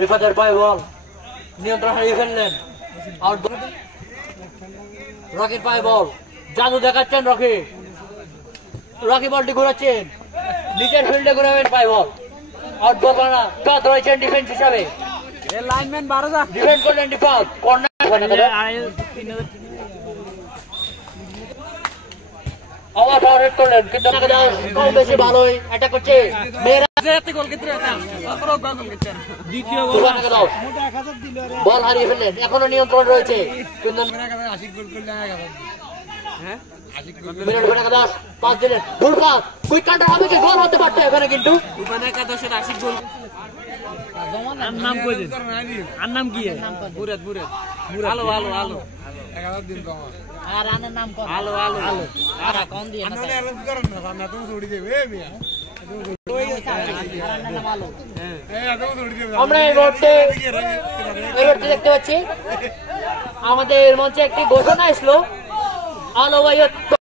রিফাতের পায়ে বল নিয়ন্ত্রণ হারিয়ে ফেললেন। আর রকির পায়ে বল, জাদু দেখাচ্ছেন রকি। রকি বলটি ঘুরাচ্ছেন, নিজের ফিল্ডে ঘুরাবেন পায়ে বল। আউট বল বানা কাত রয়েছেন ডিফেন্স হিসাবে। লাইনম্যান 12 যা ডিফেন্ড করলেন ডিফাত কর্নার আবার ফরওয়ার্ড করলেন, কিন্তু কম বেশি ভালোই অ্যাটাক করছে মেয়েরা। বল হারিয়ে ফেললেন, এখনো নিয়ন্ত্রণ রয়েছে কিন্তু পাঁচ দিনের গোল পাস কুইক কাউন্টার হবে কি গোল হতে পারতো এখানে, কিন্তু আশিক গোল। আর নাম কই দেন? আর নাম কি? বুরাদ বুরাদ আলো আলো আলো 11 দিন কম। আর আনার নাম কোন? আলো আলো আলো। আর কোন দিয়ে না? আনারে অ্যারেঞ্জ করেন না, সামনে তুমি ছড়ি দেবে এ মিয়া। আমরা এই মুহূর্তে দেখতে পাচ্ছি আমাদের মঞ্চে একটি ঘোষণা আসলো আলো ভাই